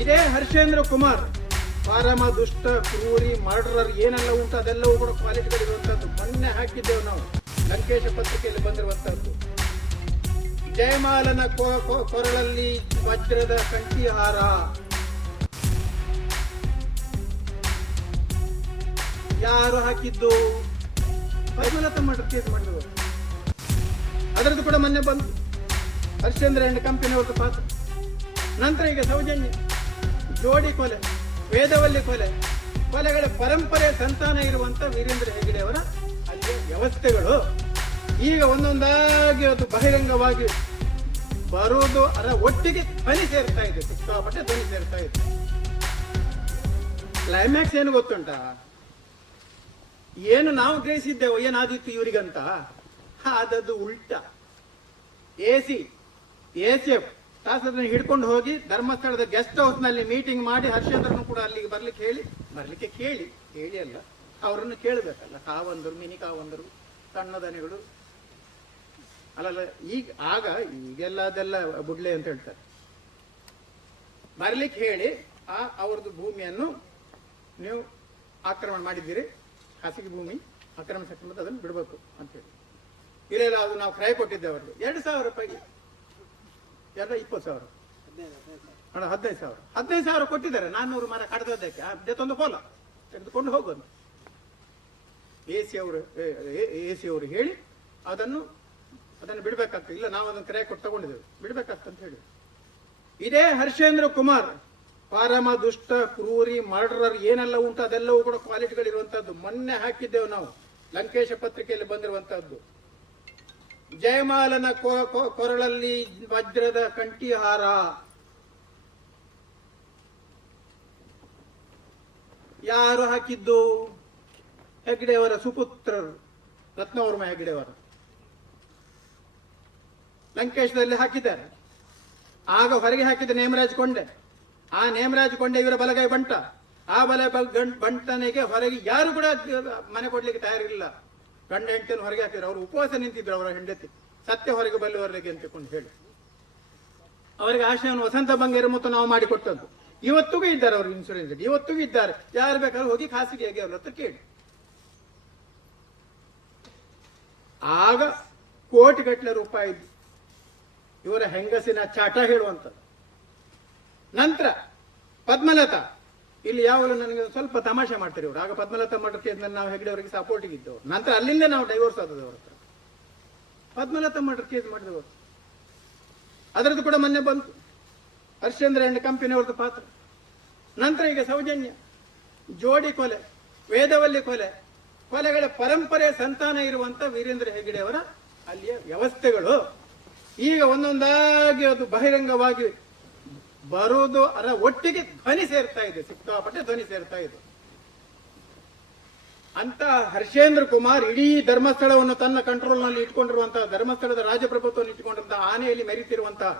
ಇದೇ ಹರ್ಷೇಂದ್ರ ಕುಮಾರ್ ಪಾರಮ ದುಷ್ಟ ಕ್ರೂರಿ ಮರ್ಡರರ್ ಏನೆಲ್ಲ ಉಂಟು ಅದೆಲ್ಲವೂ ಕೂಡ ಕ್ವಾಲಿಟಿಗಳಿರುವಂಥದ್ದು ಮೊನ್ನೆ ಹಾಕಿದ್ದೇವೆ ನಾವು ಲಂಕೇಶ ಪತ್ರಿಕೆಯಲ್ಲಿ ಬಂದಿರುವಂಥದ್ದು ಜಯಮಾಲನ ಕೊರಳಲ್ಲಿ ವಜ್ರದ ಕಂಠಿಹಾರ ಯಾರು ಹಾಕಿದ್ದು ಪರಿಮಲತ ಮಠಕ್ಕೆ ಕೇಸ್ ಮಾಡಿದ್ರು ಅದರದ್ದು ಕೂಡ ಮೊನ್ನೆ ಬಂತು ಹರಿಶ್ಚಂದ್ರ ಎಂಡ್ ಅವ್ರದ್ದು ಪಾತ್ರ ನಂತರ ಈಗ ಸೌಜನ್ಯ ಜೋಡಿ ಕೊಲೆ ವೇದವಲ್ಲಿ ಕೊಲೆ ಕೊಲೆಗಳ ಪರಂಪರೆ ಸಂತಾನ ಇರುವಂತ ವೀರೇಂದ್ರ ಹೆಗಡೆ ಅವರ ಅಲ್ಲಿ ವ್ಯವಸ್ಥೆಗಳು ಈಗ ಒಂದೊಂದಾಗಿ ಅದು ಬಹಿರಂಗವಾಗಿ ಬರೋದು ಅದರ ಒಟ್ಟಿಗೆ ಧ್ವನಿ ಸೇರ್ತಾ ಇದೆ ಸಿಕ್ಕಾಪಟ್ಟೆ ಧ್ವನಿ ಸೇರ್ತಾ ಇದೆ ಕ್ಲೈಮ್ಯಾಕ್ಸ್ ಏನು ಗೊತ್ತುಂಟ ಏನು ನಾವು ಗ್ರಹಿಸಿದ್ದೇವೆ ಏನಾದಿತ್ತು ಇವರಿಗಂತ ಅದದು ಉಲ್ಟ A C A C F ತಾಸು ಹಿಡ್ಕೊಂಡು ಹೋಗಿ ಧರ್ಮಸ್ಥಳದ ಗೆಸ್ಟ್ ಹೌಸ್ನಲ್ಲಿ ಮೀಟಿಂಗ್ ಮಾಡಿ ಹರ್ಷಂದ್ರನು ಕೂಡ ಅಲ್ಲಿಗೆ ಬರ್ಲಿಕ್ಕೆ ಹೇಳಿ ಬರಲಿಕ್ಕೆ ಕೇಳಿ ಹೇಳಿ ಅಲ್ಲ ಅವರನ್ನು ಕೇಳಬೇಕಲ್ಲ ಕಾವಂದರು ಮಿನಿ ಕಾವಂದರು ಸಣ್ಣ ದನಿಗಳು ಅಲ್ಲಲ್ಲ ಈಗ ಆಗ ಈಗೆಲ್ಲ ಅದೆಲ್ಲ ಬುಡ್ಲೆ ಅಂತ ಹೇಳ್ತಾರೆ ಬರ್ಲಿಕ್ಕೆ ಹೇಳಿ ಆ ಅವ್ರದ್ದು ಭೂಮಿಯನ್ನು ನೀವು ಆಕ್ರಮಣ ಮಾಡಿದ್ದೀರಿ ಖಾಸಗಿ ಭೂಮಿ ಆಕ್ರಮಣ ಸಕ್ರಮದ ಅದನ್ನು ಬಿಡಬೇಕು ಅಂತೇಳಿ ಇಲ್ಲೆಲ್ಲ ಅದು ನಾವು ಕ್ರಯ ಕೊಟ್ಟಿದ್ದೆ ಅವ್ರಿಗೆ ಎರಡು ಸಾವಿರ ರೂಪಾಯಿಗೆ ಎರಡು ಇಪ್ಪತ್ತು ಸಾವಿರ ಹಣ ಹದಿನೈದು ಸಾವಿರ ಹದಿನೈದು ಸಾವಿರ ಕೊಟ್ಟಿದ್ದಾರೆ ನಾನ್ನೂರು ಮರ ಅದೇ ತಂದು ಹೋಲ ತೆಗೆದುಕೊಂಡು ಹೋಗೋದು ಎ ಸಿ ಅವರು ಎ ಸಿ ಅವರು ಹೇಳಿ ಅದನ್ನು ಅದನ್ನು ಬಿಡಬೇಕಾಗ್ತದೆ ಇಲ್ಲ ನಾವು ಅದನ್ನು ಕರೆ ಕೊಟ್ಟು ತಗೊಂಡಿದ್ದೇವೆ ಬಿಡಬೇಕಾಗ್ತಂತ ಹೇಳಿ ಇದೇ ಹರ್ಷೇಂದ್ರ ಕುಮಾರ್ ಪಾರಮ ದುಷ್ಟ ಕ್ರೂರಿ ಮರ್ಡರರ್ ಏನೆಲ್ಲ ಉಂಟು ಅದೆಲ್ಲವೂ ಕೂಡ ಕ್ವಾಲಿಟಿಗಳಿರುವಂತಹದ್ದು ಮೊನ್ನೆ ಹಾಕಿದ್ದೇವೆ ನಾವು ಲಂಕೇಶ ಪತ್ರಿಕೆಯಲ್ಲಿ ಬಂದಿರುವಂತಹದ್ದು ಜಯಮಾಲನ ಕೊರಳಲ್ಲಿ ವಜ್ರದ ಕಂಠಿಹಾರ ಯಾರು ಹಾಕಿದ್ದು ಹೆಗ್ಡೆಯವರ ಸುಪುತ್ರರು ರತ್ನವರ್ಮ ಹೆಗ್ಡೆಯವರು ಲಂಕೇಶದಲ್ಲಿ ಹಾಕಿದ್ದಾರೆ ಆಗ ಹೊರಗೆ ಹಾಕಿದ ನೇಮರಾಜ್ ಕೊಂಡೆ ಆ ನೇಮರಾಜ್ ಕೊಂಡೆ ಇವರ ಬಲಗೈ ಬಂಟ ಆ ಬಲಗೈ ಬಂಟನೆಗೆ ಹೊರಗೆ ಯಾರು ಕೂಡ ಮನೆ ಕೊಡ್ಲಿಕ್ಕೆ ತಯಾರಿಲ್ಲ ಗಂಡ ಹೆಂಡತಿಯನ್ನು ಹೊರಗೆ ಹಾಕಿದ್ರು ಅವರು ಉಪವಾಸ ನಿಂತಿದ್ರು ಅವರ ಹೆಂಡತಿ ಸತ್ಯ ಹೊರಗೆ ಹೊರಗೆ ಅಂತ ಹೇಳಿ ಅವರಿಗೆ ಆಶಯವನ್ನು ವಸಂತ ಬಂಗೇರಿ ಮತ್ತು ನಾವು ಮಾಡಿಕೊಟ್ಟದ್ದು ಇವತ್ತಿಗೂ ಇದ್ದಾರೆ ಅವರು ಇನ್ಸೂರೆನ್ಸ್ ಇವತ್ತಿಗೂ ಇದ್ದಾರೆ ಯಾರು ಬೇಕಾದ್ರೂ ಹೋಗಿ ಖಾಸಗಿಯಾಗಿ ಅವ್ರ ಹತ್ರ ಕೇಳಿ ಆಗ ಗಟ್ಟಲೆ ರೂಪಾಯಿ ಇವರ ಹೆಂಗಸಿನ ಚಾಟ ಹೇಳುವಂತ ನಂತರ ಪದ್ಮಲತಾ ಇಲ್ಲಿ ಯಾವಾಗಲೂ ನನಗೆ ಸ್ವಲ್ಪ ತಮಾಷೆ ಮಾಡ್ತಾರೆ ಇವರು ಆಗ ಪದ್ಮಲತಾ ಕೇಸ್ ನಾವು ಹೆಗ್ಡೆ ಅವರಿಗೆ ಸಪೋರ್ಟಿಗೆ ಇದ್ದವು ನಂತರ ಅಲ್ಲಿಂದ ನಾವು ಡೈವರ್ಸ್ ಆದದ್ದು ಅವ್ರ ಹತ್ರ ಪದ್ಮಲತಾ ಮಠ ಕೇಸ್ ಮಾಡಿದವರು ಅದರದ್ದು ಕೂಡ ಮೊನ್ನೆ ಬಂತು ಹರ್ಷೇಂದ್ರ ಅಂಡ್ ಅವ್ರದ್ದು ಪಾತ್ರ ನಂತರ ಈಗ ಸೌಜನ್ಯ ಜೋಡಿ ಕೊಲೆ ವೇದವಲ್ಲಿ ಕೊಲೆ ಕೊಲೆಗಳ ಪರಂಪರೆ ಸಂತಾನ ಇರುವಂತ ವೀರೇಂದ್ರ ಹೆಗ್ಡೆ ಅವರ ಅಲ್ಲಿಯ ವ್ಯವಸ್ಥೆಗಳು ಈಗ ಒಂದೊಂದಾಗಿ ಅದು ಬಹಿರಂಗವಾಗಿ ಬರುವುದು ಅದರ ಒಟ್ಟಿಗೆ ಧ್ವನಿ ಸೇರ್ತಾ ಇದೆ ಸಿಕ್ತಾಪಟ್ಟೆ ಧ್ವನಿ ಸೇರ್ತಾ ಇದೆ ಅಂತ ಹರ್ಷೇಂದ್ರ ಕುಮಾರ್ ಇಡೀ ಧರ್ಮಸ್ಥಳವನ್ನು ತನ್ನ ಕಂಟ್ರೋಲ್ ನಲ್ಲಿ ಇಟ್ಕೊಂಡಿರುವಂತಹ ಧರ್ಮಸ್ಥಳದ ರಾಜಪ್ರಭುತ್ವವನ್ನು ಇಟ್ಟುಕೊಂಡಿರುವಂತಹ ಆನೆಯಲ್ಲಿ ಮೆರಿತಿರುವಂತಹ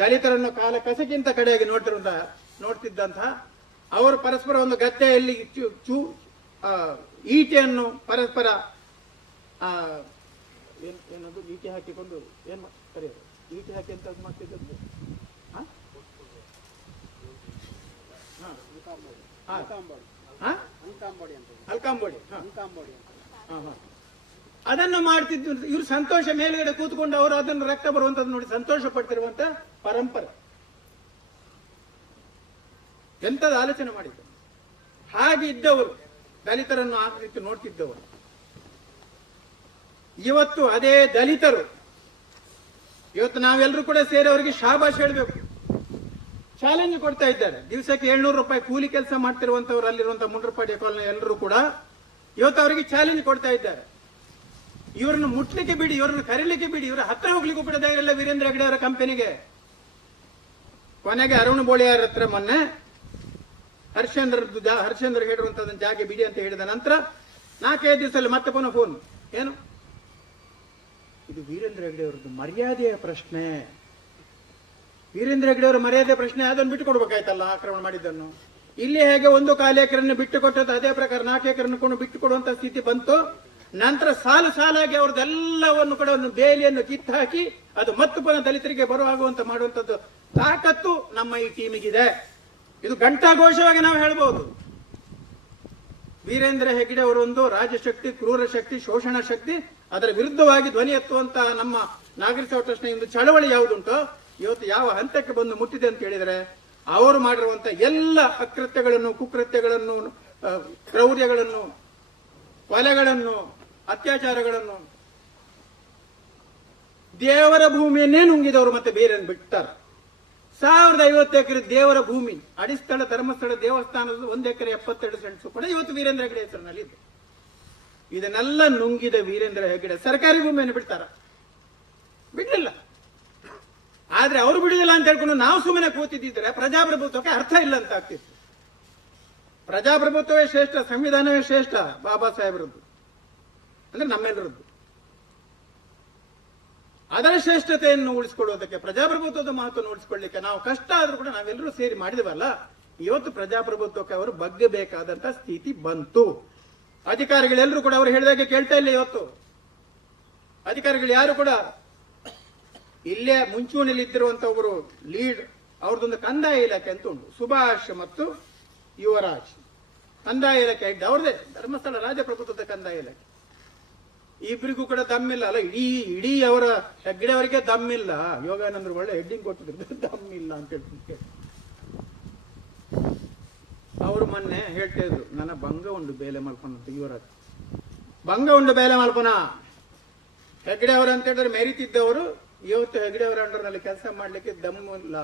ದಲಿತರನ್ನು ಕಾಲ ಕಸಗಿಂತ ಕಡೆಯಾಗಿ ನೋಡ್ತಿರುವಂತಹ ನೋಡ್ತಿದ್ದಂತಹ ಅವರು ಪರಸ್ಪರ ಒಂದು ಗತ್ತೆಯಲ್ಲಿ ಚೂ ಈಟಿಯನ್ನು ಪರಸ್ಪರ ಏನದು ಈಟಿ ಹಾಕಿಕೊಂಡು ಏನು ಕರೆಯೋದು ಈಟಿ ಹಾಕಿ ಅಂತ ಮಾಡ್ತಿದ್ದದ್ದು ಅಲ್ಕಾಂಬೋಡಿ ಅದನ್ನು ಮಾಡ್ತಿದ್ದು ಇವರು ಸಂತೋಷ ಮೇಲ್ಗಡೆ ಕೂತ್ಕೊಂಡು ಅವರು ಅದನ್ನು ರಕ್ತ ಬರುವಂತದ್ದು ನೋಡಿ ಸಂತೋಷ ಪಡ್ತಿರುವಂತ ಪರಂಪರೆ ಎಂತದ ಆಲೋಚನೆ ಮಾಡಿದ್ದು ಹಾಗೆ ಇದ್ದವರು ದಲಿತರನ್ನು ಆ ನೋಡ್ತಿದ್ದವರು ಇವತ್ತು ಅದೇ ದಲಿತರು ಇವತ್ತು ನಾವೆಲ್ಲರೂ ಕೂಡ ಸೇರಿ ಅವರಿಗೆ ಶಾಬಾಷ್ ಹೇಳಬೇಕು ಚಾಲೆಂಜ್ ಕೊಡ್ತಾ ಇದ್ದಾರೆ ದಿವಸಕ್ಕೆ ಏಳ್ನೂರು ರೂಪಾಯಿ ಕೂಲಿ ಕೆಲಸ ಮಾಡ್ತಿರುವಂತವ್ರು ಅಲ್ಲಿರುವಂತಹ ರೂಪಾಯಿ ಕಾಲೋನಿ ಎಲ್ಲರೂ ಕೂಡ ಇವತ್ತು ಅವರಿಗೆ ಚಾಲೆಂಜ್ ಕೊಡ್ತಾ ಇದ್ದಾರೆ ಇವರನ್ನು ಮುಟ್ಲಿಕ್ಕೆ ಬಿಡಿ ಇವರನ್ನು ಕರೀಲಿಕ್ಕೆ ಬಿಡಿ ಇವರ ಹತ್ರ ಹೋಗ್ಲಿಕ್ಕೆ ಕೂಡ ಇರಲ್ಲ ವೀರೇಂದ್ರ ಹೆಗ್ಡೆ ಅವರ ಕಂಪನಿಗೆ ಕೊನೆಗೆ ಅರುಣ್ ಬೋಳಿಯಾರ್ ಹತ್ರ ಮೊನ್ನೆ ಹರ್ಷೇಂದ್ರದ್ದು ಹರ್ಷೇಂದ್ರ ಹೇಳಿರುವಂತದನ್ನ ಜಾಗ ಬಿಡಿ ಅಂತ ಹೇಳಿದ ನಂತರ ನಾಲ್ಕೈದು ದಿವಸದಲ್ಲಿ ಮತ್ತೆ ಪುನಃ ಫೋನ್ ಏನು ಇದು ವೀರೇಂದ್ರ ಹೆಗಡೆ ಅವರದ್ದು ಮರ್ಯಾದೆಯ ಪ್ರಶ್ನೆ ವೀರೇಂದ್ರ ಅವರು ಮರ್ಯಾದೆ ಪ್ರಶ್ನೆ ಅದನ್ನು ಬಿಟ್ಟು ಕೊಡ್ಬೇಕಾಯ್ತಲ್ಲ ಆಕ್ರಮಣ ಮಾಡಿದ್ದನ್ನು ಇಲ್ಲಿ ಹೇಗೆ ಒಂದು ಕಾಲು ಎಕರೆಯನ್ನು ಬಿಟ್ಟು ಕೊಟ್ಟದ್ದು ಅದೇ ಪ್ರಕಾರ ನಾಲ್ಕು ಕೊಂಡು ಬಿಟ್ಟು ಕೊಡುವಂತ ಸ್ಥಿತಿ ಬಂತು ನಂತರ ಸಾಲು ಸಾಲಾಗಿ ಅವ್ರದ್ದೆಲ್ಲವನ್ನು ಕೂಡ ಒಂದು ಬೇಲಿಯನ್ನು ಕಿತ್ತಾಕಿ ಅದು ಮತ್ತು ಪುನಃ ದಲಿತರಿಗೆ ಬರುವಾಗುವಂತ ಮಾಡುವಂತದ್ದು ತಾಕತ್ತು ನಮ್ಮ ಈ ಟೀಮಿಗಿದೆ ಇದು ಘೋಷವಾಗಿ ನಾವು ಹೇಳಬಹುದು ವೀರೇಂದ್ರ ಹೆಗ್ಡೆ ಅವರೊಂದು ರಾಜಶಕ್ತಿ ಕ್ರೂರ ಶಕ್ತಿ ಶೋಷಣ ಶಕ್ತಿ ಅದರ ವಿರುದ್ಧವಾಗಿ ಧ್ವನಿ ಎತ್ತುವಂತಹ ನಮ್ಮ ನಾಗರಿಕ ಪ್ರಶ್ನೆ ಒಂದು ಚಳವಳಿ ಯಾವುದುಂಟು ಇವತ್ತು ಯಾವ ಹಂತಕ್ಕೆ ಬಂದು ಮುಟ್ಟಿದೆ ಅಂತ ಹೇಳಿದರೆ ಅವರು ಮಾಡಿರುವಂಥ ಎಲ್ಲ ಅಕೃತ್ಯಗಳನ್ನು ಕುಕೃತ್ಯಗಳನ್ನು ಕ್ರೌರ್ಯಗಳನ್ನು ಕೊಲೆಗಳನ್ನು ಅತ್ಯಾಚಾರಗಳನ್ನು ದೇವರ ಭೂಮಿಯನ್ನೇ ನುಂಗಿದವರು ಮತ್ತೆ ಬೇರೆ ಬಿಡ್ತಾರ ಸಾವಿರದ ಐವತ್ತು ಎಕರೆ ದೇವರ ಭೂಮಿ ಅಡಿಸ್ಥಳ ಧರ್ಮಸ್ಥಳ ದೇವಸ್ಥಾನದ ಒಂದು ಎಕರೆ ಎಪ್ಪತ್ತೆರಡು ಸೆಂಟ್ಸು ಕೂಡ ಇವತ್ತು ವೀರೇಂದ್ರ ಹೆಗಡೆ ಹೆಸರಿನಲ್ಲಿ ಇದೆ ಇದನ್ನೆಲ್ಲ ನುಂಗಿದ ವೀರೇಂದ್ರ ಹೆಗಡೆ ಸರ್ಕಾರಿ ಭೂಮಿಯನ್ನು ಬಿಡ್ತಾರ ಬಿಡ್ಲಿಲ್ಲ ಆದ್ರೆ ಅವರು ಬಿಡುದಿಲ್ಲ ಅಂತ ಹೇಳ್ಕೊಂಡು ನಾವು ಸುಮ್ಮನೆ ಕೂತಿದ್ದಿದ್ರೆ ಪ್ರಜಾಪ್ರಭುತ್ವಕ್ಕೆ ಅರ್ಥ ಇಲ್ಲ ಅಂತ ಆಗ್ತಿತ್ತು ಪ್ರಜಾಪ್ರಭುತ್ವವೇ ಶ್ರೇಷ್ಠ ಸಂವಿಧಾನವೇ ಶ್ರೇಷ್ಠ ಬಾಬಾ ಸಾಹೇಬರದ್ದು ಅಂದ್ರೆ ನಮ್ಮೆಲ್ಲರದ್ದು ಅದರ ಶ್ರೇಷ್ಠತೆಯನ್ನು ಉಳಿಸಿಕೊಳ್ಳುವುದಕ್ಕೆ ಪ್ರಜಾಪ್ರಭುತ್ವದ ಮಹತ್ವವನ್ನು ಉಳಿಸಿಕೊಳ್ಳಿಕ್ಕೆ ನಾವು ಕಷ್ಟ ಆದರೂ ಕೂಡ ನಾವೆಲ್ಲರೂ ಸೇರಿ ಮಾಡಿದವಲ್ಲ ಇವತ್ತು ಪ್ರಜಾಪ್ರಭುತ್ವಕ್ಕೆ ಅವರು ಬಗ್ಗಬೇಕಾದಂತ ಸ್ಥಿತಿ ಬಂತು ಅಧಿಕಾರಿಗಳೆಲ್ಲರೂ ಕೂಡ ಅವರು ಹೇಳಿದಾಗೆ ಕೇಳ್ತಾ ಇಲ್ಲ ಇವತ್ತು ಅಧಿಕಾರಿಗಳು ಯಾರು ಕೂಡ ಇಲ್ಲೇ ಮುಂಚೂಣಿಯಲ್ಲಿ ಇದ್ದಿರುವಂತ ಒಬ್ಬರು ಲೀಡ್ ಅವ್ರದ್ದೊಂದು ಕಂದಾಯ ಇಲಾಖೆ ಅಂತ ಉಂಟು ಸುಭಾಷ್ ಮತ್ತು ಯುವರಾಜ್ ಕಂದಾಯ ಇಲಾಖೆ ಇದ್ದ ಅವ್ರದೇ ಧರ್ಮಸ್ಥಳ ರಾಜಪ್ರಭುತ್ವದ ಕಂದಾಯ ಇಲಾಖೆ ಇಬ್ಬರಿಗೂ ಕೂಡ ದಮ್ಮಿಲ್ಲ ಅಲ್ಲ ಇಡೀ ಇಡೀ ಅವರ ಹೆಗ್ಗಡೆಯವರಿಗೆ ದಮ್ಮಿಲ್ಲ ಯೋಗಾನಂದರು ಒಳ್ಳೆ ಹೆಡ್ಡಿಂಗ್ ಕೊಟ್ಟಿದ್ರು ದಮ್ಮಿಲ್ಲ ಅಂತ ಹೇಳ್ತಿದ್ದೆ ಅವರು ಮೊನ್ನೆ ಹೇಳ್ತಾ ಇದ್ರು ನನ್ನ ಭಂಗ ಉಂಡು ಬೇಲೆ ಮಲ್ಪನ ಅಂತ ಯುವರಾಜ್ ಭಂಗ ಉಂಡು ಬೇಲೆ ಮಲ್ಪನ ಹೆಗ್ಡೆ ಅಂತ ಹೇಳಿದ್ರೆ ಮೆರಿತಿದ್ದವರು ಇವತ್ತು ಹೆಗ್ಡೆಯವರ ಅಂಡರ್ನಲ್ಲಿ ಕೆಲಸ ಮಾಡಲಿಕ್ಕೆ ಇಲ್ಲ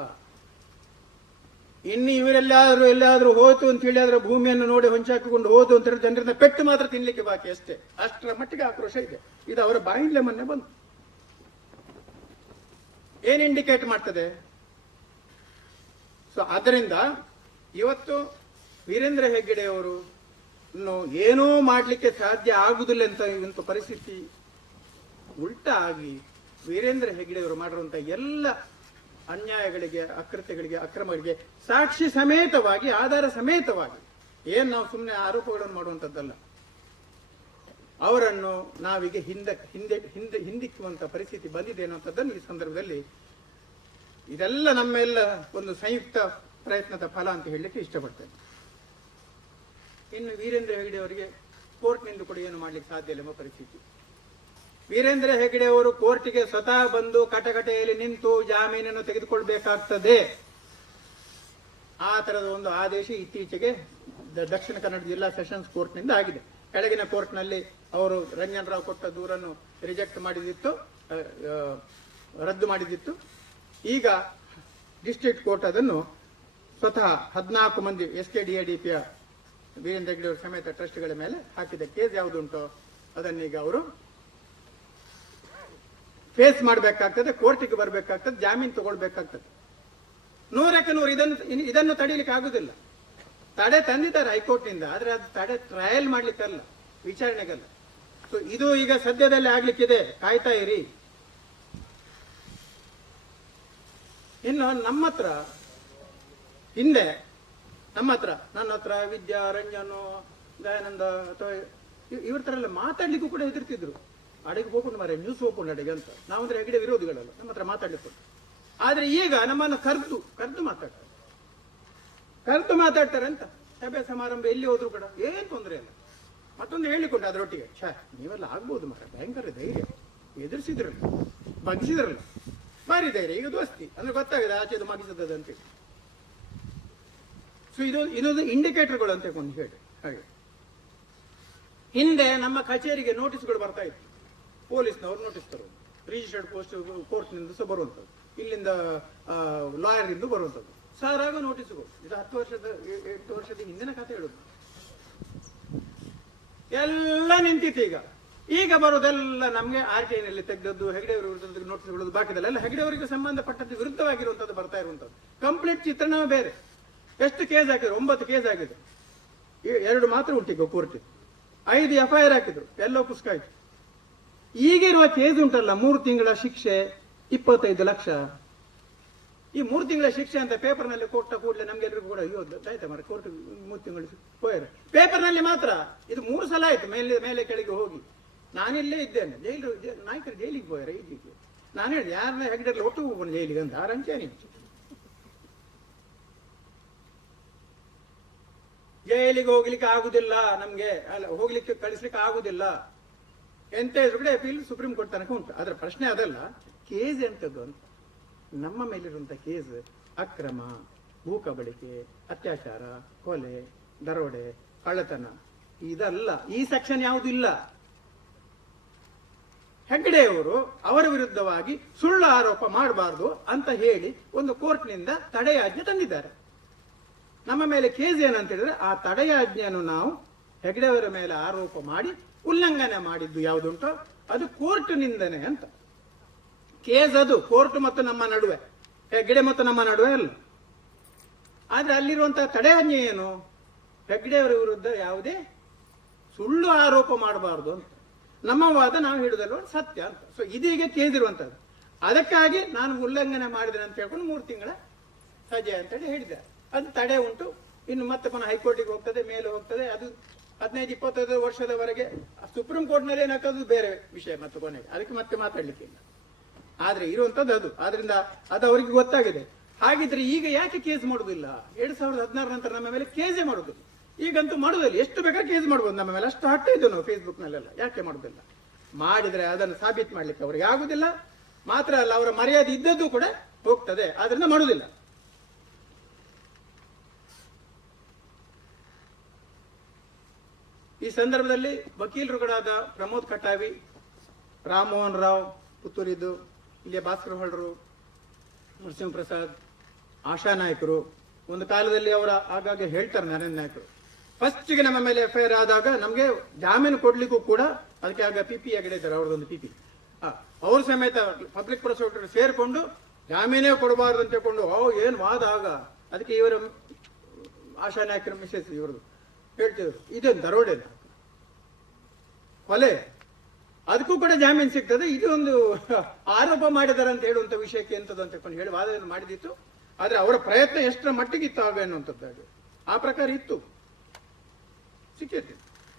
ಇನ್ನು ಇವರೆಲ್ಲಾದ್ರೂ ಎಲ್ಲಾದ್ರೂ ಹೋಯ್ತು ಅಂತ ಹೇಳಿದ್ರೆ ಭೂಮಿಯನ್ನು ನೋಡಿ ಹೊಂಚಾಕಿಕೊಂಡು ಹೋದು ಅಂತ ಜನರಿಂದ ಪೆಟ್ಟು ಮಾತ್ರ ತಿನ್ಲಿಕ್ಕೆ ಬಾಕಿ ಅಷ್ಟೇ ಅಷ್ಟರ ಮಟ್ಟಿಗೆ ಆಕ್ರೋಶ ಇದೆ ಇದು ಅವರ ಬಾಯಿಂದಲೇ ಮೊನ್ನೆ ಬಂತು ಏನ್ ಇಂಡಿಕೇಟ್ ಮಾಡ್ತದೆ ಸೊ ಅದರಿಂದ ಇವತ್ತು ವೀರೇಂದ್ರ ಅವರು ಏನೂ ಮಾಡಲಿಕ್ಕೆ ಸಾಧ್ಯ ಆಗುದಿಲ್ಲ ಅಂತ ಪರಿಸ್ಥಿತಿ ಉಲ್ಟ ಆಗಿ ವೀರೇಂದ್ರ ಅವರು ಮಾಡಿರುವಂತಹ ಎಲ್ಲ ಅನ್ಯಾಯಗಳಿಗೆ ಅಕೃತ್ಯಗಳಿಗೆ ಅಕ್ರಮಗಳಿಗೆ ಸಾಕ್ಷಿ ಸಮೇತವಾಗಿ ಆಧಾರ ಸಮೇತವಾಗಿ ಏನು ನಾವು ಸುಮ್ಮನೆ ಆರೋಪಗಳನ್ನು ಮಾಡುವಂಥದ್ದಲ್ಲ ಅವರನ್ನು ನಾವೀಗ ಹಿಂದೆ ಹಿಂದೆ ಹಿಂದೆ ಹಿಂದಿಕ್ಕುವಂಥ ಪರಿಸ್ಥಿತಿ ಬಂದಿದೆ ಅನ್ನುವಂಥದ್ದನ್ನು ಈ ಸಂದರ್ಭದಲ್ಲಿ ಇದೆಲ್ಲ ನಮ್ಮೆಲ್ಲ ಒಂದು ಸಂಯುಕ್ತ ಪ್ರಯತ್ನದ ಫಲ ಅಂತ ಹೇಳಲಿಕ್ಕೆ ಇಷ್ಟಪಡ್ತೇನೆ ಇನ್ನು ವೀರೇಂದ್ರ ಹೆಗ್ಡೆ ಅವರಿಗೆ ಕೋರ್ಟ್ನಿಂದ ಕೂಡ ಏನು ಮಾಡಲಿಕ್ಕೆ ಸಾಧ್ಯ ಇಲ್ಲ ಎಂಬ ಪರಿಸ್ಥಿತಿ ವೀರೇಂದ್ರ ಹೆಗಡೆ ಅವರು ಕೋರ್ಟಿಗೆ ಸ್ವತಃ ಬಂದು ಕಟಕಟೆಯಲ್ಲಿ ನಿಂತು ಜಾಮೀನನ್ನು ತೆಗೆದುಕೊಳ್ಬೇಕಾಗ್ತದೆ ಆ ತರದ ಒಂದು ಆದೇಶ ಇತ್ತೀಚೆಗೆ ದಕ್ಷಿಣ ಕನ್ನಡ ಜಿಲ್ಲಾ ಸೆಷನ್ಸ್ ಕೋರ್ಟ್ನಿಂದ ಆಗಿದೆ ಕೆಳಗಿನ ಕೋರ್ಟ್ನಲ್ಲಿ ಅವರು ರಂಜನ್ ರಾವ್ ಕೊಟ್ಟ ದೂರನ್ನು ರಿಜೆಕ್ಟ್ ಮಾಡಿದಿತ್ತು ರದ್ದು ಮಾಡಿದಿತ್ತು ಈಗ ಡಿಸ್ಟ್ರಿಕ್ಟ್ ಕೋರ್ಟ್ ಅದನ್ನು ಸ್ವತಃ ಹದಿನಾಲ್ಕು ಮಂದಿ S K D A D ಪಿಯ ವೀರೇಂದ್ರ ಅವರ ಸಮೇತ ಟ್ರಸ್ಟ್ಗಳ ಮೇಲೆ ಹಾಕಿದ ಕೇಸ್ ಯಾವುದುಂಟೋ ಅದನ್ನೀಗ ಅವರು ಫೇಸ್ ಮಾಡಬೇಕಾಗ್ತದೆ ಕೋರ್ಟಿಗೆ ಬರಬೇಕಾಗ್ತದೆ ಜಾಮೀನು ತಗೊಳ್ಬೇಕಾಗ್ತದೆ ನೂರಕ್ಕೆ ನೂರು ಇದನ್ನು ಇದನ್ನು ತಡೀಲಿಕ್ಕೆ ಆಗುದಿಲ್ಲ ತಡೆ ತಂದಿದ್ದಾರೆ ಹೈಕೋರ್ಟ್ನಿಂದ ಆದ್ರೆ ಅದು ತಡೆ ಟ್ರಯಲ್ ಮಾಡಲಿಕ್ಕಲ್ಲ ವಿಚಾರಣೆಗಲ್ಲ ಸೊ ಇದು ಈಗ ಸದ್ಯದಲ್ಲೇ ಆಗ್ಲಿಕ್ಕಿದೆ ಕಾಯ್ತಾ ಇರಿ ಇನ್ನು ನಮ್ಮ ಹತ್ರ ಹಿಂದೆ ನಮ್ಮ ಹತ್ರ ನನ್ನ ಹತ್ರ ವಿದ್ಯಾ ರಂಜನು ದಯಾನಂದ ಅಥವಾ ಇವ್ರ ಥರ ಎಲ್ಲ ಮಾತಾಡ್ಲಿಕ್ಕೂ ಕೂಡ ಹೆದರ್ತಿದ್ರು ಅಡಿಗೆ ಹೋಗ್ಕೊಂಡು ಮಾರೆ ನ್ಯೂಸ್ ಹೋಗ್ಕೊಂಡು ಅಡಿಗೆ ಅಂತ ನಾವಂದ್ರೆ ಹೆಗಡೆ ವಿರೋಧಿಗಳಲ್ಲ ನಮ್ಮ ಹತ್ರ ಮಾತಾಡಲಿಕ್ಕೆ ಆದ್ರೆ ಈಗ ನಮ್ಮನ್ನು ಕರೆದು ಕರೆದು ಮಾತಾಡ್ತಾರೆ ಕರೆದು ಮಾತಾಡ್ತಾರೆ ಅಂತ ಸಭೆ ಸಮಾರಂಭ ಎಲ್ಲಿ ಹೋದ್ರು ಕೂಡ ಏನ್ ತೊಂದರೆ ಇಲ್ಲ ಮತ್ತೊಂದು ಹೇಳಿಕೊಂಡು ಅದರೊಟ್ಟಿಗೆ ನೀವೆಲ್ಲ ಆಗ್ಬೋದು ಮಾರ ಭಯಂಕರ ಧೈರ್ಯ ಎದುರಿಸಿದ್ರಲ್ಲ ಬಗ್ಸಿದ್ರಲ್ಲ ಬಾರಿ ಧೈರ್ಯ ಈಗ ದೋಸ್ತಿ ಅಂದ್ರೆ ಗೊತ್ತಾಗಿದೆ ಆಚೆದು ಹೇಳಿ ಸೊ ಇದೊಂದು ಇದೊಂದು ಇಂಡಿಕೇಟರ್ಗಳು ಅಂತ ಹೇಳಿ ಹಾಗೆ ಹಿಂದೆ ನಮ್ಮ ಕಚೇರಿಗೆ ನೋಟಿಸ್ಗಳು ಬರ್ತಾ ಇತ್ತು ಪೊಲೀಸ್ನವರು ನೋಟಿಸ್ ತರೋದು ರಿಜಿಸ್ಟರ್ಡ್ ಪೋಸ್ಟ್ ಕೋರ್ಟ್ನಿಂದ ಸಹ ಬರುವಂಥದ್ದು ಇಲ್ಲಿಂದ ಲಾಯರ್ ಬರುವಂತದ್ದು ಬರುವಂಥದ್ದು ಆಗೋ ನೋಟಿಸ್ಗಳು ಇದು ಹತ್ತು ವರ್ಷದ ಎಂಟು ವರ್ಷದ ಹಿಂದಿನ ಕಥೆ ಹೇಳುದು ಎಲ್ಲ ನಿಂತಿತ್ತು ಈಗ ಈಗ ಬರೋದೆಲ್ಲ ನಮಗೆ ಆರ್ ಟಿ ಐನಲ್ಲಿ ತೆಗೆದದ್ದು ಹೆಗಡೆಯವರ ವಿರುದ್ಧ ನೋಟಿಸ್ ಬಿಡೋದು ಬಾಕಿದಲ್ಲ ಎಲ್ಲ ಹೆಗಡೆಯವರಿಗೆ ಸಂಬಂಧಪಟ್ಟದ್ದು ವಿರುದ್ಧವಾಗಿರುವಂಥದ್ದು ಬರ್ತಾ ಇರುವಂಥದ್ದು ಕಂಪ್ಲೀಟ್ ಚಿತ್ರಣವೇ ಬೇರೆ ಎಷ್ಟು ಕೇಸ್ ಹಾಕಿದ್ರು ಒಂಬತ್ತು ಕೇಸ್ ಆಗಿದೆ ಎರಡು ಮಾತ್ರ ಈಗ ಕೋರ್ಟಿಗೆ ಐದು ಎಫ್ ಐ ಆರ್ ಹಾಕಿದ್ರು ಎಲ್ಲೋ ಪುಸ್ತಕ ಆಯ್ತು ಈಗಿರುವ ಕೇಸ್ ಉಂಟಲ್ಲ ಮೂರು ತಿಂಗಳ ಶಿಕ್ಷೆ ಇಪ್ಪತ್ತೈದು ಲಕ್ಷ ಈ ಮೂರು ತಿಂಗಳ ಶಿಕ್ಷೆ ಅಂತ ಪೇಪರ್ನಲ್ಲಿ ಕೊಟ್ಟ ಕೂಡಲೇ ನಮ್ಗೆಲ್ಲರಿಗೂ ಕೂಡ ಅಯ್ಯೋ ಆಯ್ತಾ ಮರ ಕೋರ್ಟ್ ಮೂರು ತಿಂಗಳು ಪೇಪರ್ ಪೇಪರ್ನಲ್ಲಿ ಮಾತ್ರ ಇದು ಮೂರು ಸಲ ಆಯ್ತು ಮೇಲೆ ಮೇಲೆ ಕೆಳಗೆ ಹೋಗಿ ನಾನಿಲ್ಲೇ ಇದ್ದೇನೆ ಜೈಲು ನಾಯಕರು ಜೈಲಿಗೆ ಹೋಯರ ಈಗಿಗೆ ನಾನು ಹೇಳಿದೆ ಯಾರನ್ನ ಹೆಗ್ಡಲ್ಲಿ ಒಟ್ಟು ಹೋಗೋಣ ಜೈಲಿಗೆ ಅಂತ ಆರಂಚೆ ಜೈಲಿಗೆ ಹೋಗ್ಲಿಕ್ಕೆ ಆಗುದಿಲ್ಲ ನಮ್ಗೆ ಅಲ್ಲ ಹೋಗ್ಲಿಕ್ಕೆ ಕಳಿಸ್ಲಿಕ್ಕೆ ಆಗುದಿಲ್ಲ ಎಂತ ಕೂಡ ಅಪೀಲ್ ಸುಪ್ರೀಂ ಕೋರ್ಟ್ ತನಕ ಉಂಟು ಅದರ ಪ್ರಶ್ನೆ ಅದಲ್ಲ ಕೇಸ್ ಎಂಥದ್ದು ಅಂತ ನಮ್ಮ ಮೇಲಿರುವಂಥ ಕೇಸ್ ಅಕ್ರಮ ಭೂ ಕಬಳಿಕೆ ಅತ್ಯಾಚಾರ ಕೊಲೆ ದರೋಡೆ ಕಳ್ಳತನ ಇದಲ್ಲ ಈ ಸೆಕ್ಷನ್ ಯಾವುದಿಲ್ಲ ಹೆಗ್ಡೆಯವರು ಅವರ ವಿರುದ್ಧವಾಗಿ ಸುಳ್ಳು ಆರೋಪ ಮಾಡಬಾರ್ದು ಅಂತ ಹೇಳಿ ಒಂದು ಕೋರ್ಟ್ನಿಂದ ತಡೆಯಾಜ್ಞೆ ತಂದಿದ್ದಾರೆ ನಮ್ಮ ಮೇಲೆ ಕೇಸ್ ಏನಂತ ಹೇಳಿದ್ರೆ ಆ ತಡೆಯಾಜ್ಞೆಯನ್ನು ನಾವು ಹೆಗ್ಡೆಯವರ ಮೇಲೆ ಆರೋಪ ಮಾಡಿ ಉಲ್ಲಂಘನೆ ಮಾಡಿದ್ದು ಯಾವುದುಂಟೋ ಅದು ಕೋರ್ಟ್ ನಿಂದನೆ ಅಂತ ಕೇಸ್ ಅದು ಕೋರ್ಟ್ ಮತ್ತು ನಮ್ಮ ನಡುವೆ ಹೆಗ್ಡೆ ಮತ್ತು ನಮ್ಮ ನಡುವೆ ಅಲ್ಲ ಆದರೆ ಅಲ್ಲಿರುವಂತಹ ತಡೆಯಾಜ್ಞೆ ಏನು ಹೆಗ್ಡೆಯವರ ವಿರುದ್ಧ ಯಾವುದೇ ಸುಳ್ಳು ಆರೋಪ ಮಾಡಬಾರ್ದು ಅಂತ ನಮ್ಮ ವಾದ ನಾವು ಹಿಡಿದಲ್ಲ ಸತ್ಯ ಅಂತ ಸೊ ಇದೀಗ ಕೇಳಿರುವಂಥದ್ದು ಅದಕ್ಕಾಗಿ ನಾನು ಉಲ್ಲಂಘನೆ ಮಾಡಿದೆ ಅಂತ ಹೇಳ್ಕೊಂಡು ಮೂರು ತಿಂಗಳ ಸಜೆ ಅಂತೇಳಿ ಹೇಳಿದೆ ಅದು ತಡೆ ಉಂಟು ಇನ್ನು ಮತ್ತೆ ಪುನಃ ಹೈಕೋರ್ಟಿಗೆ ಹೋಗ್ತದೆ ಮೇಲೆ ಹೋಗ್ತದೆ ಅದು ಹದಿನೈದು ಇಪ್ಪತ್ತೈದು ವರ್ಷದವರೆಗೆ ಸುಪ್ರೀಂ ಕೋರ್ಟ್ ಕೋರ್ಟ್ನಲ್ಲಿ ಹಾಕೋದು ಬೇರೆ ವಿಷಯ ಮತ್ತು ಕೊನೆಗೆ ಅದಕ್ಕೆ ಮತ್ತೆ ಇಲ್ಲ ಆದ್ರೆ ಇರುವಂತದ್ದು ಅದು ಆದ್ರಿಂದ ಅದು ಅವರಿಗೆ ಗೊತ್ತಾಗಿದೆ ಹಾಗಿದ್ರೆ ಈಗ ಯಾಕೆ ಕೇಸ್ ಮಾಡುವುದಿಲ್ಲ ಎರಡ್ ಸಾವಿರದ ಹದಿನಾರು ನಂತರ ನಮ್ಮ ಮೇಲೆ ಕೇಸೇ ಮಾಡುವುದು ಈಗಂತೂ ಮಾಡೋದಿಲ್ಲ ಎಷ್ಟು ಬೇಕಾದ್ರೆ ಕೇಸ್ ಮಾಡ್ಬೋದು ನಮ್ಮ ಮೇಲೆ ಅಷ್ಟು ಹಟ್ಟ ಇದ್ದು ನಾವು ಫೇಸ್ಬುಕ್ ನಲ್ಲೆಲ್ಲ ಯಾಕೆ ಮಾಡೋದಿಲ್ಲ ಮಾಡಿದ್ರೆ ಅದನ್ನು ಸಾಬೀತು ಮಾಡ್ಲಿಕ್ಕೆ ಅವ್ರಿಗೆ ಆಗುದಿಲ್ಲ ಮಾತ್ರ ಅಲ್ಲ ಅವರ ಮರ್ಯಾದೆ ಇದ್ದದ್ದು ಕೂಡ ಹೋಗ್ತದೆ ಆದ್ರಿಂದ ಮಾಡುದಿಲ್ಲ ಈ ಸಂದರ್ಭದಲ್ಲಿ ವಕೀಲರುಗಳಾದ ಪ್ರಮೋದ್ ಕಟಾವಿ ರಾಮಮೋಹನ್ ರಾವ್ ಪುತ್ತೂರಿದ್ದು ಇಲ್ಲಿಯ ಭಾಸ್ಕರ್ ಹೊಳರು ನರಸಿಂಹ ಪ್ರಸಾದ್ ಆಶಾ ನಾಯಕರು ಒಂದು ಕಾಲದಲ್ಲಿ ಅವರ ಆಗಾಗ ಹೇಳ್ತಾರೆ ನರೇಂದ್ರ ನಾಯಕರು ಫಸ್ಟ್ಗೆ ನಮ್ಮ ಮೇಲೆ ಎಫ್ ಆದಾಗ ನಮಗೆ ಜಾಮೀನು ಕೊಡ್ಲಿಕ್ಕೂ ಕೂಡ ಅದಕ್ಕೆ ಆಗ ಪಿ ಪಿ ಆಗಿದ್ದಾರೆ ಅವ್ರದ್ದೊಂದು ಪಿ ಪಿ ಅವ್ರ ಸಮೇತ ಪಬ್ಲಿಕ್ ಪ್ರಾಸಿಕ್ಯೂಟರ್ ಸೇರಿಕೊಂಡು ಜಾಮೀನೇ ಕೊಡಬಾರ್ದು ಅಂತ ಹೇಳ್ಕೊಂಡು ಅವು ಏನು ವಾದ ಆಗ ಅದಕ್ಕೆ ಇವರ ಆಶಾ ನಾಯಕರ ಮೆಸೇಜ್ ಇವ್ರದ್ದು ಹೇಳ್ತಿದ್ರು ಇದೊಂದು ದರೋಡೆ ಕೊಲೆ ಅದಕ್ಕೂ ಕೂಡ ಜಾಮೀನು ಸಿಗ್ತದೆ ಇದೊಂದು ಆರೋಪ ಮಾಡಿದಾರೆ ಅಂತ ಹೇಳುವಂಥ ವಿಷಯಕ್ಕೆ ಎಂಥದ್ದು ಅಂತ ಹೇಳಿ ವಾದವನ್ನು ಮಾಡಿದಿತ್ತು ಆದರೆ ಅವರ ಪ್ರಯತ್ನ ಎಷ್ಟರ ಮಟ್ಟಿಗೆ ಇತ್ತು ಆಗ ಆ ಪ್ರಕಾರ ಇತ್ತು ಸಿಕ್ಕಿತ್ತು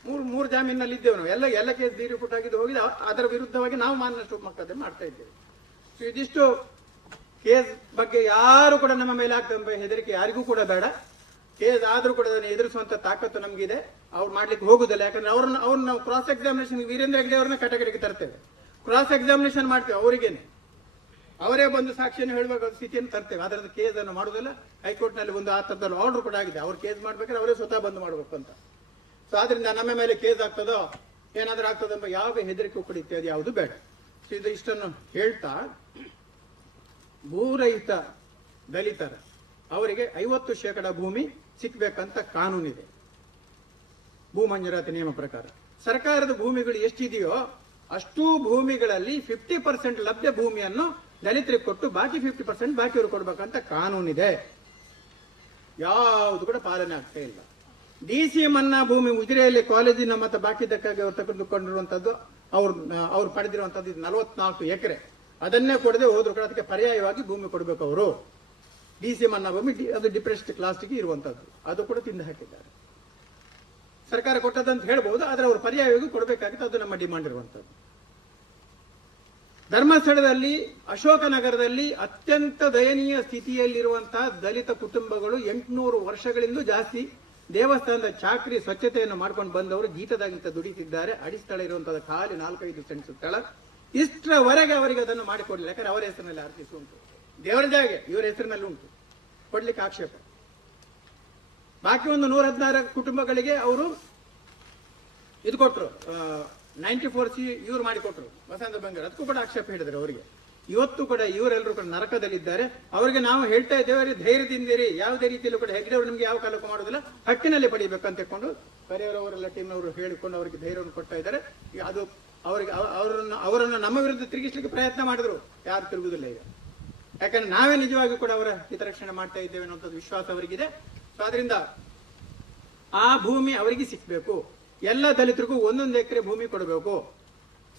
ಮೂರು ಮೂರು ಜಾಮೀನಲ್ಲಿ ಇದ್ದೇವೆ ನಾವು ಎಲ್ಲ ಎಲ್ಲ ಕೇಸ್ ರಿಪೋರ್ಟ್ ಆಗಿದ್ದು ಹೋಗಿದೆ ಅದರ ವಿರುದ್ಧವಾಗಿ ನಾವು ಮಾನಷ್ಟು ಮಕ್ಕಳದೆ ಮಾಡ್ತಾ ಇದ್ದೇವೆ ಸೊ ಇದಿಷ್ಟು ಕೇಸ್ ಬಗ್ಗೆ ಯಾರು ಕೂಡ ನಮ್ಮ ಮೇಲೆ ಆಗ್ತಂಬ ಹೆದರಿಕೆ ಯಾರಿಗೂ ಕೂಡ ಬೇಡ ಕೇಸ್ ಆದರೂ ಕೂಡ ಅದನ್ನು ಎದುರಿಸುವಂತ ತಾಕತ್ತು ನಮಗಿದೆ ಅವ್ರು ಮಾಡ್ಲಿಕ್ಕೆ ಹೋಗುದಿಲ್ಲ ಯಾಕಂದ್ರೆ ಅವ್ರನ್ನ ಅವ್ರನ್ನ ನಾವು ಕ್ರಾಸ್ ಎಕ್ಸಾಮಿನೇಷನ್ ವೀರೇಂದ್ರ ಹೆಗ್ಡೆ ಅವ್ರನ್ನ ಕಟಗಡೆಗೆ ತರ್ತೇವೆ ಕ್ರಾಸ್ ಎಕ್ಸಾಮಿನೇಷನ್ ಮಾಡ್ತೇವೆ ಅವರಿಗೇನೆ ಅವರೇ ಬಂದು ಸಾಕ್ಷಿಯನ್ನು ಹೇಳುವಾಗ ಸ್ಥಿತಿಯನ್ನು ತರ್ತೇವೆ ಅದರದ್ದು ಕೇಸನ್ನು ಮಾಡುವುದಿಲ್ಲ ಹೈಕೋರ್ಟ್ನಲ್ಲಿ ಒಂದು ಆ ಆರ್ಡರ್ ಕೂಡ ಆಗಿದೆ ಅವ್ರು ಕೇಸ್ ಮಾಡ್ಬೇಕಾದ್ರೆ ಅವರೇ ಸ್ವತಃ ಬಂದು ಮಾಡಬೇಕು ಅಂತ ಸೊ ಆದ್ರಿಂದ ನಮ್ಮ ಮೇಲೆ ಕೇಸ್ ಆಗ್ತದೋ ಏನಾದರೂ ಆಗ್ತದೆ ಎಂಬ ಯಾವ ಹೆದರಿಕೆ ಕೂಡ ಇತ್ಯಾದಿ ಯಾವುದು ಬೇಡ ಸೊ ಇದು ಇಷ್ಟನ್ನು ಹೇಳ್ತಾ ಭೂರಹಿತ ದಲಿತರ ಅವರಿಗೆ ಐವತ್ತು ಶೇಕಡ ಭೂಮಿ ಸಿಕ್ಕಬೇಕಂತ ಕಾನೂನಿದೆ ಭೂಮಂಜೂರಾತಿ ನಿಯಮ ಪ್ರಕಾರ ಸರ್ಕಾರದ ಭೂಮಿಗಳು ಎಷ್ಟಿದೆಯೋ ಅಷ್ಟು ಭೂಮಿಗಳಲ್ಲಿ ಫಿಫ್ಟಿ ಪರ್ಸೆಂಟ್ ಲಭ್ಯ ಭೂಮಿಯನ್ನು ದಲಿತರಿಗೆ ಕೊಟ್ಟು ಬಾಕಿ ಫಿಫ್ಟಿ ಪರ್ಸೆಂಟ್ ಬಾಕಿಯವರು ಕೊಡ್ಬೇಕಂತ ಕಾನೂನಿದೆ ಯಾವುದು ಕೂಡ ಪಾಲನೆ ಆಗ್ತಾ ಇಲ್ಲ ಡಿ ಸಿ ಮನ್ನಾ ಭೂಮಿ ಉಜಿರೆಯಲ್ಲಿ ಕಾಲೇಜಿನ ಬಾಕಿ ಇದಕ್ಕಾಗಿ ಅವರು ತೆಗೆದುಕೊಂಡಿರುವಂಥದ್ದು ಅವ್ರು ಅವ್ರು ಪಡೆದಿರುವಂಥದ್ದು ನಲವತ್ನಾಲ್ಕು ಎಕರೆ ಅದನ್ನೇ ಕೊಡದೆ ಹೋದ್ರು ಕೂಡ ಅದಕ್ಕೆ ಪರ್ಯಾಯವಾಗಿ ಭೂಮಿ ಕೊಡಬೇಕು ಅವರು ಡಿ ಸಿ ಮನ್ನಾ ಅದು ಡಿಪ್ರೆಸ್ಡ್ ಕ್ಲಾಸ್ಟಿಗೆ ಇರುವಂಥದ್ದು ಅದು ಕೂಡ ತಿಂದು ಹಾಕಿದ್ದಾರೆ ಸರ್ಕಾರ ಅಂತ ಹೇಳಬಹುದು ಆದರೆ ಅವರು ಪರ್ಯಾಯವಾಗಿ ಕೊಡಬೇಕಾಗುತ್ತೆ ಅದು ನಮ್ಮ ಡಿಮಾಂಡ್ ಇರುವಂಥದ್ದು ಧರ್ಮಸ್ಥಳದಲ್ಲಿ ಅಶೋಕನಗರದಲ್ಲಿ ಅತ್ಯಂತ ದಯನೀಯ ಸ್ಥಿತಿಯಲ್ಲಿರುವಂತಹ ದಲಿತ ಕುಟುಂಬಗಳು ಎಂಟುನೂರು ವರ್ಷಗಳಿಂದ ಜಾಸ್ತಿ ದೇವಸ್ಥಾನದ ಚಾಕ್ರಿ ಸ್ವಚ್ಛತೆಯನ್ನು ಮಾಡ್ಕೊಂಡು ಬಂದವರು ಗೀತದಾಗಿಂತ ದುಡಿತಿದ್ದಾರೆ ಅಡಿಸ್ಥಳ ಇರುವಂತಹ ಖಾಲಿ ನಾಲ್ಕೈದು ಸೆಂಟ್ ಸ್ಥಳ ಇಷ್ಟರವರೆಗೆ ಅವರಿಗೆ ಅದನ್ನು ಮಾಡಿಕೊಡಲಿಲ್ಲ ಯಾಕಂದ್ರೆ ಅವರ ಹೆಸರಿನಲ್ಲಿ ಅರ್ಪಿಸುವಂತ ದೇವರ ಜಾಗೆ ಇವರ ಹೆಸರಿನಲ್ಲಿ ಉಂಟು ಕೊಡ್ಲಿಕ್ಕೆ ಆಕ್ಷೇಪ ಬಾಕಿ ಒಂದು ನೂರ ಹದಿನಾರು ಕುಟುಂಬಗಳಿಗೆ ಅವರು ಇದು ಕೊಟ್ಟರು ನೈಂಟಿ ಫೋರ್ ಸಿ ಇವ್ರು ಮಾಡಿಕೊಟ್ರು ವಸಂತ ಬಂಗಾರ ಅದಕ್ಕೂ ಕೂಡ ಆಕ್ಷೇಪ ಹೇಳಿದ್ರು ಅವರಿಗೆ ಇವತ್ತು ಕೂಡ ಇವರೆಲ್ಲರೂ ಕೂಡ ನರಕದಲ್ಲಿದ್ದಾರೆ ಅವರಿಗೆ ನಾವು ಹೇಳ್ತಾ ಇದ್ದೇವೆ ಧೈರ್ಯದಿಂದಿರಿ ಯಾವುದೇ ರೀತಿಯಲ್ಲೂ ಕೂಡ ಹೆಗ್ಡೆ ಅವರು ನಿಮ್ಗೆ ಯಾವ ಕಾಲಕ್ಕೂ ಮಾಡೋದಿಲ್ಲ ಹಟ್ಟಿನಲ್ಲಿ ಪಡಿಬೇಕಂತ ಕರೆಯವರವರೆಲ್ಲ ಅವರೆಲ್ಲ ಟೀಮ್ನವರು ಹೇಳಿಕೊಂಡು ಅವರಿಗೆ ಧೈರ್ಯವನ್ನು ಕೊಡ್ತಾ ಇದ್ದಾರೆ ಅದು ಅವರಿಗೆ ಅವರನ್ನು ಅವರನ್ನು ನಮ್ಮ ವಿರುದ್ಧ ತಿರುಗಿಸ್ಲಿಕ್ಕೆ ಪ್ರಯತ್ನ ಮಾಡಿದ್ರು ಯಾರು ತಿರುಗುದಿಲ್ಲ ಈಗ ಯಾಕಂದ್ರೆ ನಾವೇ ನಿಜವಾಗಿ ಕೂಡ ಅವರ ಹಿತರಕ್ಷಣೆ ಮಾಡ್ತಾ ಇದ್ದೇವೆ ಅನ್ನೋಂಥದ್ದು ವಿಶ್ವಾಸ ಅವರಿಗಿದೆ ಸೊ ಅದರಿಂದ ಆ ಭೂಮಿ ಅವರಿಗೆ ಸಿಕ್ಬೇಕು ಎಲ್ಲ ದಲಿತರಿಗೂ ಒಂದೊಂದು ಎಕರೆ ಭೂಮಿ ಕೊಡಬೇಕು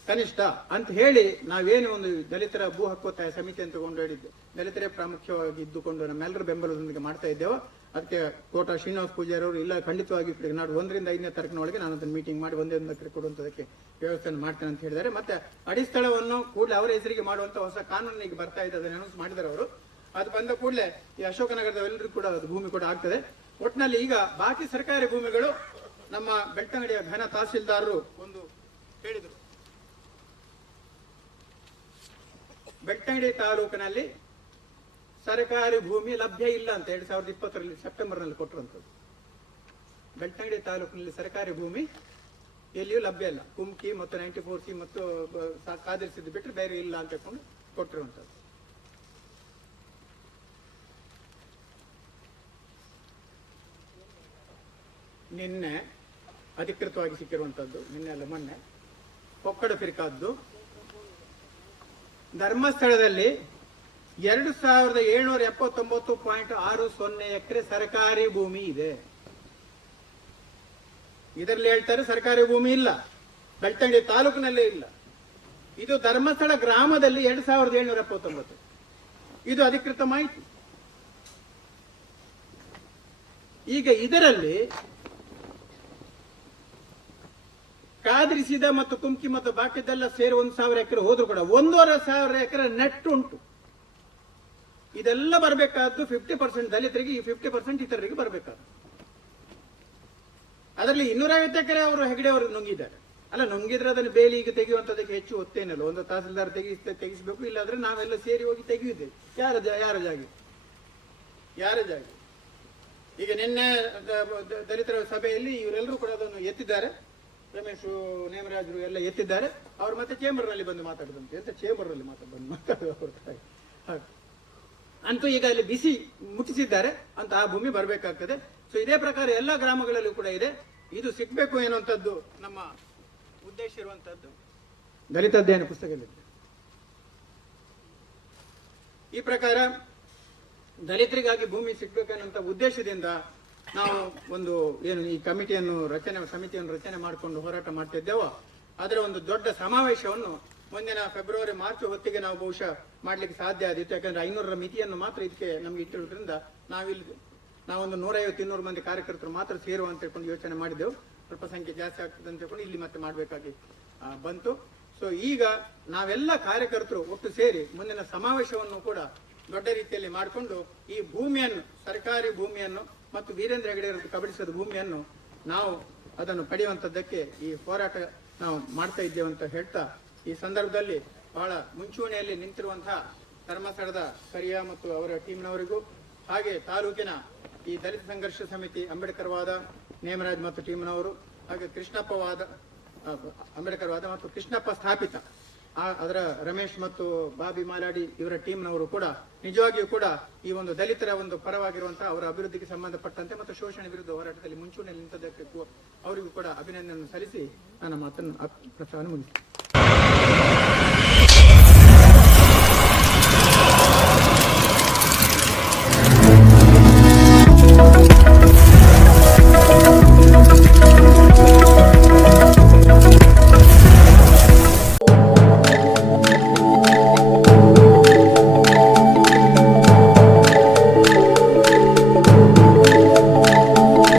ಕನಿಷ್ಠ ಅಂತ ಹೇಳಿ ನಾವೇನು ಒಂದು ದಲಿತರ ಭೂ ಹಕ್ಕು ಸಮಿತಿ ಅಂತ ತಗೊಂಡು ಹೇಳಿದ್ದೆ ದಲಿತರೇ ಪ್ರಾಮುಖ್ಯವಾಗಿ ಇದ್ದುಕೊಂಡು ನಮ್ಮೆಲ್ಲರ ಬೆಂಬಲದೊಂದಿಗೆ ಮಾಡ್ತಾ ಇದ್ದೇವೋ ಅದಕ್ಕೆ ಕೋಟಾ ಶ್ರೀನಿವಾಸ ಪೂಜಾರಿ ಅವರು ಇಲ್ಲ ಖಂಡಿತವಾಗಿ ನಾಡು ಒಂದರಿಂದ ಐದನೇ ತಾರೀಕಿನೊಳಗೆ ನಾನು ಅದನ್ನು ಮೀಟಿಂಗ್ ಮಾಡಿ ಒಂದೇ ಒಂದಕ್ಕೆ ಕೊಡುವಂಥದಕ್ಕೆ ವ್ಯವಸ್ಥೆಯನ್ನು ಮಾಡ್ತೇನೆ ಅಂತ ಹೇಳಿದ್ದಾರೆ ಮತ್ತೆ ಅಡಿಸ್ಥಳವನ್ನು ಕೂಡಲೇ ಅವರ ಹೆಸರಿಗೆ ಮಾಡುವಂಥ ಹೊಸ ಕಾನೂನು ಈಗ ಬರ್ತಾ ಇದೆ ಅದನ್ನು ಅನೌನ್ಸ್ ಮಾಡಿದ್ದಾರೆ ಅವರು ಅದು ಬಂದ ಕೂಡಲೇ ಈ ಅಶೋಕನಗರದ ಎಲ್ಲರೂ ಕೂಡ ಅದು ಭೂಮಿ ಕೂಡ ಆಗ್ತದೆ ಒಟ್ಟಿನಲ್ಲಿ ಈಗ ಬಾಕಿ ಸರ್ಕಾರಿ ಭೂಮಿಗಳು ನಮ್ಮ ಬೆಳ್ತಂಗಡಿಯ ಘನ ತಹಸೀಲ್ದಾರರು ಒಂದು ಹೇಳಿದರು ಬೆಳ್ತಂಗಡಿ ತಾಲೂಕಿನಲ್ಲಿ ಸರ್ಕಾರಿ ಭೂಮಿ ಲಭ್ಯ ಇಲ್ಲ ಅಂತ ಎರಡು ಸಾವಿರದ ಇಪ್ಪತ್ತರಲ್ಲಿ ಸೆಪ್ಟೆಂಬರ್ನಲ್ಲಿ ಕೊಟ್ಟರಂಥದ್ದು ಬೆಳ್ತಂಗಡಿ ತಾಲೂಕಿನಲ್ಲಿ ಸರ್ಕಾರಿ ಭೂಮಿ ಎಲ್ಲಿಯೂ ಲಭ್ಯ ಇಲ್ಲ ಕುಮ್ಕಿ ಮತ್ತು ನೈಂಟಿ ಫೋರ್ ಸಿ ಮತ್ತು ಕಾದಿರಿಸಿದ್ದು ಬಿಟ್ಟರೆ ಬೇರೆ ಇಲ್ಲ ಅಂತ ಹೇಳ್ಕೊಂಡು ಕೊಟ್ಟಿರುವಂಥದ್ದು ನಿನ್ನೆ ಅಧಿಕೃತವಾಗಿ ಸಿಕ್ಕಿರುವಂಥದ್ದು ನಿನ್ನೆ ಅಲ್ಲ ಮೊನ್ನೆ ಕೊಕ್ಕಡ ಪಿರಿಕಾದ್ದು ಧರ್ಮಸ್ಥಳದಲ್ಲಿ ಎರಡು ಸಾವಿರದ ಏಳ್ನೂರ ಎಪ್ಪತ್ತೊಂಬತ್ತು ಪಾಯಿಂಟ್ ಆರು ಸೊನ್ನೆ ಎಕರೆ ಸರ್ಕಾರಿ ಭೂಮಿ ಇದೆ ಇದರಲ್ಲಿ ಹೇಳ್ತಾರೆ ಸರ್ಕಾರಿ ಭೂಮಿ ಇಲ್ಲ ಬೆಳ್ತಂಡಿ ತಾಲೂಕಿನಲ್ಲೇ ಇಲ್ಲ ಇದು ಧರ್ಮಸ್ಥಳ ಗ್ರಾಮದಲ್ಲಿ ಎರಡು ಸಾವಿರದ ಏಳ್ನೂರ ಎಪ್ಪತ್ತೊಂಬತ್ತು ಇದು ಅಧಿಕೃತ ಮಾಹಿತಿ ಈಗ ಇದರಲ್ಲಿ ಕಾದ್ರಿಸಿದ ಮತ್ತು ಕುಮ್ಕಿ ಮತ್ತು ಬಾಕಿದೆಲ್ಲ ಸೇರಿ ಒಂದು ಸಾವಿರ ಎಕರೆ ಹೋದ್ರು ಕೂಡ ಒಂದೂವರೆ ಸಾವಿರ ಎಕರೆ ನೆಟ್ ಉಂಟು ಇದೆಲ್ಲ ಬರಬೇಕಾದ್ದು ಫಿಫ್ಟಿ ಪರ್ಸೆಂಟ್ ದಲಿತರಿಗೆ ಈ ಫಿಫ್ಟಿ ಪರ್ಸೆಂಟ್ ಇತರರಿಗೆ ಬರಬೇಕಾದ್ರು ಅದರಲ್ಲಿ ಐವತ್ತು ಎಕರೆ ಅವರು ಹೆಗಡೆ ಅವರು ನುಂಗಿದ್ದಾರೆ ಅಲ್ಲ ನುಂಗಿದ್ರೆ ಅದನ್ನು ಬೇಲಿ ಈಗ ತೆಗೆಯುವಂಥದ್ದಕ್ಕೆ ಹೆಚ್ಚು ಒತ್ತೇನಲ್ಲ ಒಂದು ತಹಸೀಲ್ದಾರ್ ತೆಗಿ ತೆಗಿಸಬೇಕು ಇಲ್ಲಾಂದ್ರೆ ನಾವೆಲ್ಲ ಸೇರಿ ಹೋಗಿ ತೆಗೆಯುತ್ತೇವೆ ಯಾರ ಯಾರ ಜಾಗೆ ಯಾರ ಜಾಗೆ ಈಗ ನಿನ್ನೆ ದಲಿತರ ಸಭೆಯಲ್ಲಿ ಇವರೆಲ್ಲರೂ ಕೂಡ ಅದನ್ನು ಎತ್ತಿದ್ದಾರೆ ರಮೇಶ್ ನೇಮರಾಜರು ಎಲ್ಲ ಎತ್ತಿದ್ದಾರೆ ಅವ್ರು ಮತ್ತೆ ಚೇಂಬರ್ನಲ್ಲಿ ಬಂದು ಮಾತಾಡಿದಂತೆ ಅಂತ ಚೇಂಬರ್ನಲ್ಲಿ ಮಾತಾಡ ಬಂದು ಹಾಗೆ ಅಂತೂ ಈಗ ಇಲ್ಲಿ ಬಿಸಿ ಮುಟ್ಟಿಸಿದ್ದಾರೆ ಅಂತ ಆ ಭೂಮಿ ಬರಬೇಕಾಗ್ತದೆ ಸೊ ಇದೇ ಪ್ರಕಾರ ಎಲ್ಲ ಗ್ರಾಮಗಳಲ್ಲೂ ಕೂಡ ಇದೆ ಇದು ಸಿಗ್ಬೇಕು ಎನ್ನುವಂಥದ್ದು ನಮ್ಮ ಉದ್ದೇಶ ಇರುವಂತದ್ದು ದಲಿತ ಅಧ್ಯಯನ ಪುಸ್ತಕದಲ್ಲಿ ಈ ಪ್ರಕಾರ ದಲಿತರಿಗಾಗಿ ಭೂಮಿ ಸಿಗ್ಬೇಕನ್ನುವಂಥ ಉದ್ದೇಶದಿಂದ ನಾವು ಒಂದು ಏನು ಈ ಕಮಿಟಿಯನ್ನು ರಚನೆ ಸಮಿತಿಯನ್ನು ರಚನೆ ಮಾಡಿಕೊಂಡು ಹೋರಾಟ ಮಾಡ್ತಿದ್ದೇವೋ ಅದರ ಒಂದು ದೊಡ್ಡ ಸಮಾವೇಶವನ್ನು ಮುಂದಿನ ಫೆಬ್ರವರಿ ಮಾರ್ಚ್ ಹೊತ್ತಿಗೆ ನಾವು ಬಹುಶಃ ಮಾಡ್ಲಿಕ್ಕೆ ಸಾಧ್ಯ ಆದಿತ್ತು ಯಾಕಂದ್ರೆ ಐನೂರರ ಮಿತಿಯನ್ನು ಮಾತ್ರ ಇದಕ್ಕೆ ನಮಗೆ ಇಟ್ಟಿರೋದ್ರಿಂದ ನಾವಿಲ್ಲಿ ನಾವೊಂದು ನೂರೈವತ್ತು ಇನ್ನೂರು ಮಂದಿ ಕಾರ್ಯಕರ್ತರು ಮಾತ್ರ ಸೇರುವ ಅಂತ ಹೇಳ್ಕೊಂಡು ಯೋಚನೆ ಮಾಡಿದೆವು ಸ್ವಲ್ಪ ಸಂಖ್ಯೆ ಜಾಸ್ತಿ ಆಗ್ತದೆ ಅಂತ ಹೇಳ್ಕೊಂಡು ಇಲ್ಲಿ ಮತ್ತೆ ಮಾಡಬೇಕಾಗಿ ಬಂತು ಸೊ ಈಗ ನಾವೆಲ್ಲ ಕಾರ್ಯಕರ್ತರು ಒಟ್ಟು ಸೇರಿ ಮುಂದಿನ ಸಮಾವೇಶವನ್ನು ಕೂಡ ದೊಡ್ಡ ರೀತಿಯಲ್ಲಿ ಮಾಡಿಕೊಂಡು ಈ ಭೂಮಿಯನ್ನು ಸರ್ಕಾರಿ ಭೂಮಿಯನ್ನು ಮತ್ತು ವೀರೇಂದ್ರ ಹೆಗಡೆ ಕಬಳಿಸಿದ ಭೂಮಿಯನ್ನು ನಾವು ಅದನ್ನು ಪಡೆಯುವಂಥದ್ದಕ್ಕೆ ಈ ಹೋರಾಟ ನಾವು ಮಾಡ್ತಾ ಇದ್ದೇವೆ ಅಂತ ಹೇಳ್ತಾ ಈ ಸಂದರ್ಭದಲ್ಲಿ ಬಹಳ ಮುಂಚೂಣಿಯಲ್ಲಿ ನಿಂತಿರುವಂತಹ ಧರ್ಮಸ್ಥಳದ ಕರಿಯ ಮತ್ತು ಅವರ ಟೀಮ್ನವರಿಗೂ ಹಾಗೆ ತಾಲೂಕಿನ ಈ ದಲಿತ ಸಂಘರ್ಷ ಸಮಿತಿ ಅಂಬೇಡ್ಕರ್ ವಾದ ನೇಮರಾಜ್ ಮತ್ತು ಟೀಮ್ನವರು ಹಾಗೆ ಕೃಷ್ಣಪ್ಪ ವಾದ ಅಂಬೇಡ್ಕರ್ ವಾದ ಮತ್ತು ಕೃಷ್ಣಪ್ಪ ಸ್ಥಾಪಿತ ಅದರ ರಮೇಶ್ ಮತ್ತು ಬಾಬಿ ಮಾಲಾಡಿ ಇವರ ಟೀಮ್ನವರು ಕೂಡ ನಿಜವಾಗಿಯೂ ಕೂಡ ಈ ಒಂದು ದಲಿತರ ಒಂದು ಪರವಾಗಿರುವಂತಹ ಅವರ ಅಭಿವೃದ್ಧಿಗೆ ಸಂಬಂಧಪಟ್ಟಂತೆ ಮತ್ತು ಶೋಷಣೆ ವಿರುದ್ಧ ಹೋರಾಟದಲ್ಲಿ ಮುಂಚೂಣಿಯಲ್ಲಿ ನಿಂತದಕ್ಕೆ ಅವರಿಗೂ ಕೂಡ ಅಭಿನಂದನೆ ಸಲ್ಲಿಸಿ ನನ್ನ ಮಾತನ್ನು ಪ್ರಸ್ತಾವನೆ ಮುಗಿಸಿ